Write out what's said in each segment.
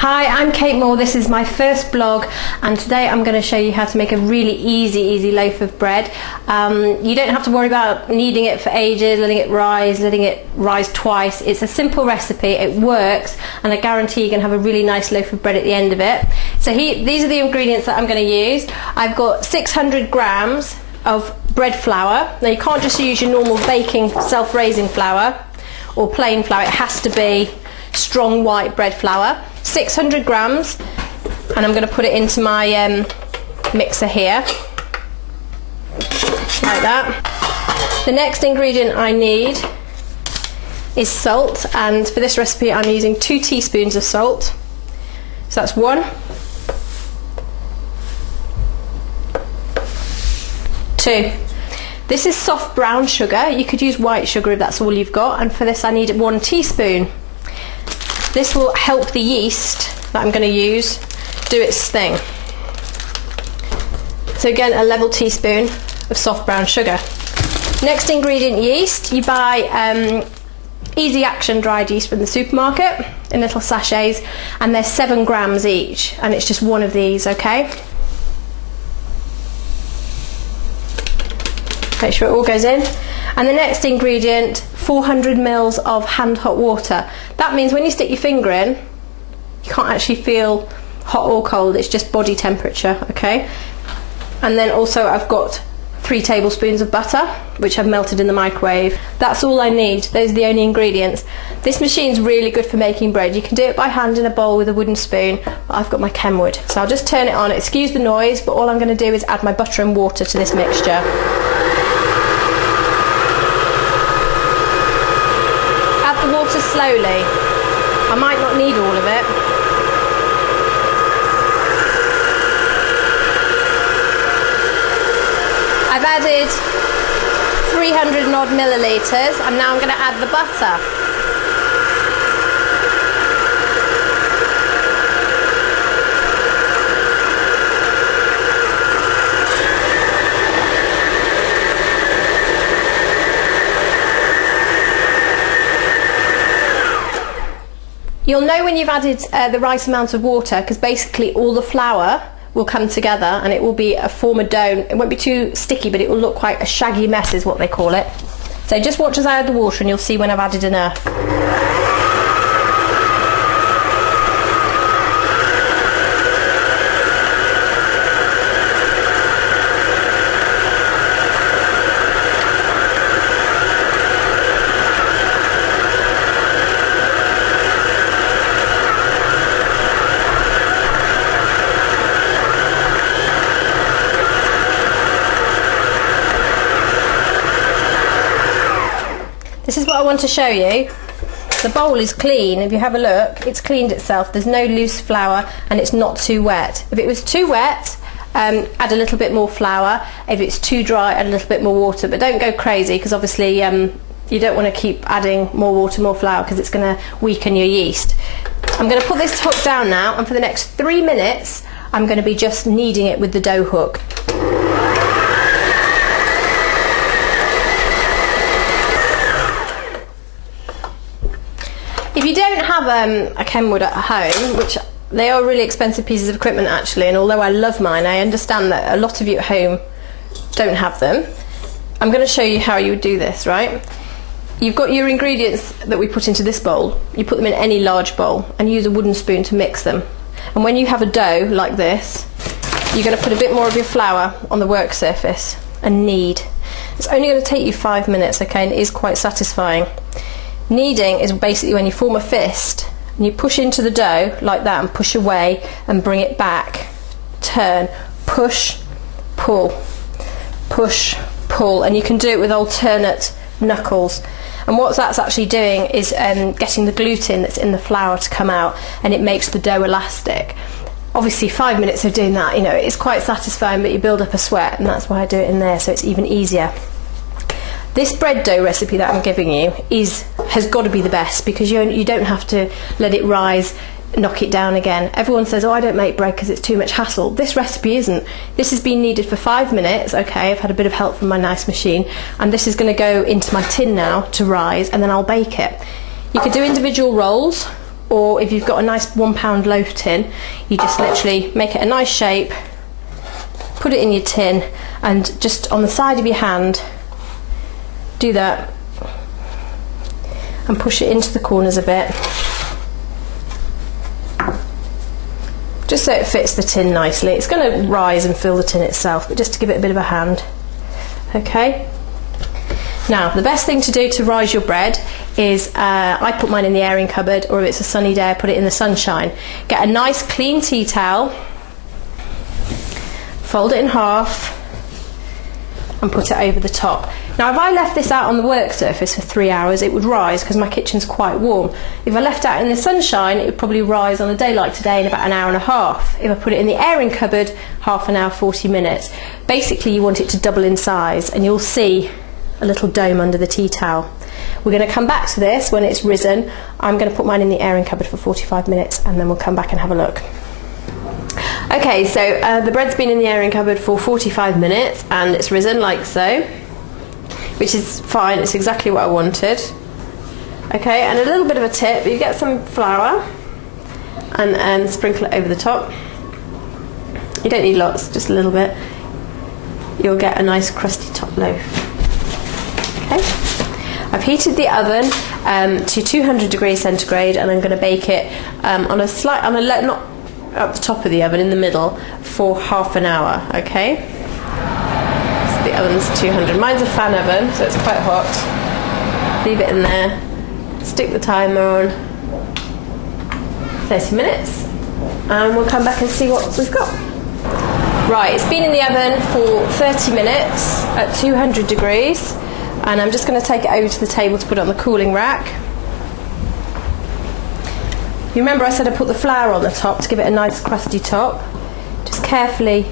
Hi, I'm Kate Moore. This is my first blog, and today I'm going to show you how to make a really easy loaf of bread. You don't have to worry about kneading it for ages, letting it rise twice. It's a simple recipe, it works, and I guarantee you can have a really nice loaf of bread at the end of it. So these are the ingredients that I'm going to use. I've got 600 grams of bread flour. Now you can't just use your normal baking self-raising flour or plain flour, it has to be strong white bread flour. 600 grams, and I'm going to put it into my mixer here, like that. The next ingredient I need is salt, and for this recipe I'm using 2 teaspoons of salt. So that's 1, 2. This is soft brown sugar. You could use white sugar if that's all you've got, and for this I need 1 teaspoon. This will help the yeast that I'm going to use do its thing. So again, a level teaspoon of soft brown sugar. Next ingredient, yeast. You buy easy action dried yeast from the supermarket in little sachets, and they're 7 grams each, and it's just 1 of these, okay? Make sure it all goes in. And the next ingredient, 400 mils of hand hot water. That means when you stick your finger in, you can't actually feel hot or cold, it's just body temperature, okay? And then also I've got 3 tablespoons of butter, which I've melted in the microwave. That's all I need, those are the only ingredients. This machine's really good for making bread. You can do it by hand in a bowl with a wooden spoon, but I've got my Kenwood. So I'll just turn it on, excuse the noise, but all I'm going to do is add my butter and water to this mixture. Water slowly. I might not need all of it. I've added 300 and odd millilitres, and now I'm going to add the butter. You'll know when you've added the right amount of water, because basically all the flour will come together and it will form a dough. It won't be too sticky, but it will look quite a shaggy mess is what they call it. So just watch as I add the water and you'll see when I've added enough. This is what I want to show you. The bowl is clean. If you have a look, it's cleaned itself. There's no loose flour and it's not too wet. If it was too wet, add a little bit more flour. If it's too dry, add a little bit more water. But don't go crazy, because obviously you don't want to keep adding more water, more flour, because it's going to weaken your yeast. I'm going to put this hook down now, and for the next 3 minutes I'm going to be just kneading it with the dough hook. If you don't have a Kenwood at home, which they are really expensive pieces of equipment actually, and although I love mine, I understand that a lot of you at home don't have them. I'm going to show you how you would do this, right? You've got your ingredients that we put into this bowl. You put them in any large bowl and use a wooden spoon to mix them. And when you have a dough like this, you're going to put a bit more of your flour on the work surface and knead. It's only going to take you 5 minutes, okay, and it is quite satisfying. Kneading is basically when you form a fist and you push into the dough like that and push away and bring it back, turn, push, pull, push, pull, and you can do it with alternate knuckles. And what that's actually doing is getting the gluten that's in the flour to come out, and it makes the dough elastic. Obviously 5 minutes of doing that, you know, it's quite satisfying, but you build up a sweat, and that's why I do it in there, so it's even easier. This bread dough recipe that I'm giving you has got to be the best, because you don't have to let it rise, knock it down again. Everyone says, oh, I don't make bread because it's too much hassle. This recipe isn't. This has been kneaded for 5 minutes, okay, I've had a bit of help from my nice machine, and this is going to go into my tin now to rise, and then I'll bake it. You could do individual rolls, or if you've got a nice 1 pound loaf tin, you just literally make it a nice shape, put it in your tin, and just on the side of your hand do that and push it into the corners a bit, just so it fits the tin nicely. It's going to rise and fill the tin itself, but just to give it a bit of a hand. Okay, now the best thing to do to rise your bread is I put mine in the airing cupboard, or if it's a sunny day I put it in the sunshine. Get a nice clean tea towel, fold it in half and put it over the top. Now if I left this out on the work surface for 3 hours, it would rise because my kitchen's quite warm. If I left it out in the sunshine, it would probably rise on a day like today in about an hour and a half. If I put it in the airing cupboard, half an hour, 40 minutes. Basically you want it to double in size, and you'll see a little dome under the tea towel. We're going to come back to this when it's risen. I'm going to put mine in the airing cupboard for 45 minutes and then we'll come back and have a look. Okay, so the bread's been in the airing cupboard for 45 minutes and it's risen like so, which is fine, it's exactly what I wanted. Okay, and a little bit of a tip, you get some flour and sprinkle it over the top. You don't need lots, just a little bit. You'll get a nice crusty top loaf. Okay, I've heated the oven to 200 degrees centigrade, and I'm going to bake it not at the top of the oven, in the middle, for half an hour. Okay, so the oven's 200. Mine's a fan oven, so it's quite hot. Leave it in there, stick the timer on, 30 minutes, and we'll come back and see what we've got. Right, it's been in the oven for 30 minutes at 200 degrees, and I'm just going to take it over to the table to put it on the cooling rack. You remember I said I put the flour on the top to give it a nice crusty top. Just carefully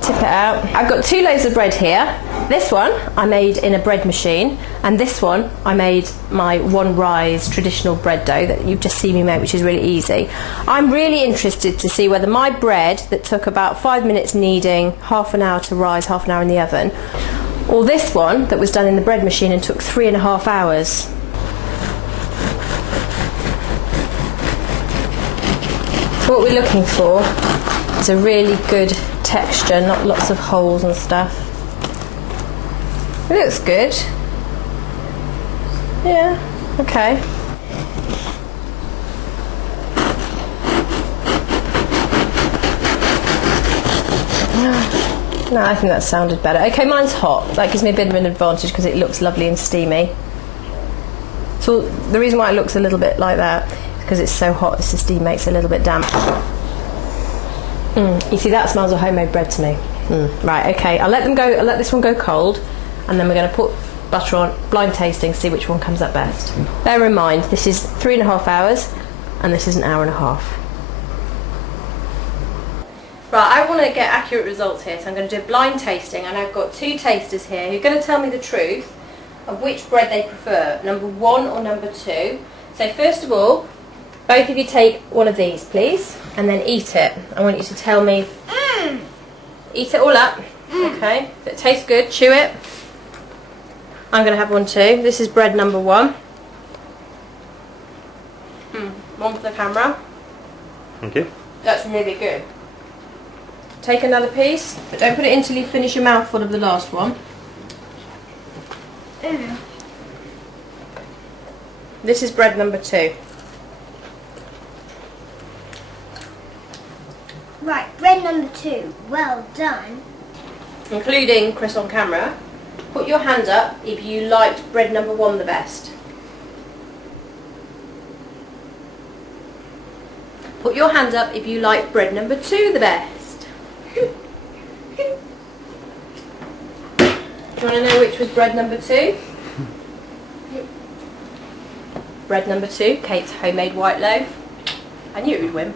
tip it out. I've got 2 loaves of bread here. This one I made in a bread machine, and this one I made my one rise traditional bread dough that you've just seen me make, which is really easy. I'm really interested to see whether my bread that took about 5 minutes kneading, half an hour to rise, half an hour in the oven, or this one that was done in the bread machine and took 3.5 hours. So what we're looking for is a really good texture, not lots of holes and stuff. It looks good. Yeah, okay. No, I think that sounded better. Okay, mine's hot. That gives me a bit of an advantage because it looks lovely and steamy. So the reason why it looks a little bit like that is because it's so hot, the steam makes it a little bit damp. You see, that smells of homemade bread to me. Right, okay, I'll let this one go cold, and then we're going to put butter on, blind tasting, see which one comes up best. Bear in mind, this is 3.5 hours, and this is an hour and a half. Right, I want to get accurate results here, so I'm going to do a blind tasting, and I've got 2 tasters here who are going to tell me the truth of which bread they prefer, number 1 or number 2. So first of all, both of you take one of these, please, and then eat it. I want you to tell me. Eat it all up. Okay. If it tastes good, chew it. I'm going to have one too. This is bread number 1. One for the camera. Thank you. That's really good. Take another piece, but don't put it in until you finish your mouthful of the last one. This is bread number 2. Right, bread number 2. Well done. Including Chris on camera. Put your hand up if you liked bread number 1 the best. Put your hand up if you liked bread number 2 the best. Do you want to know which was bread number 2? Bread number 2, Kate's homemade white loaf. I knew it would win.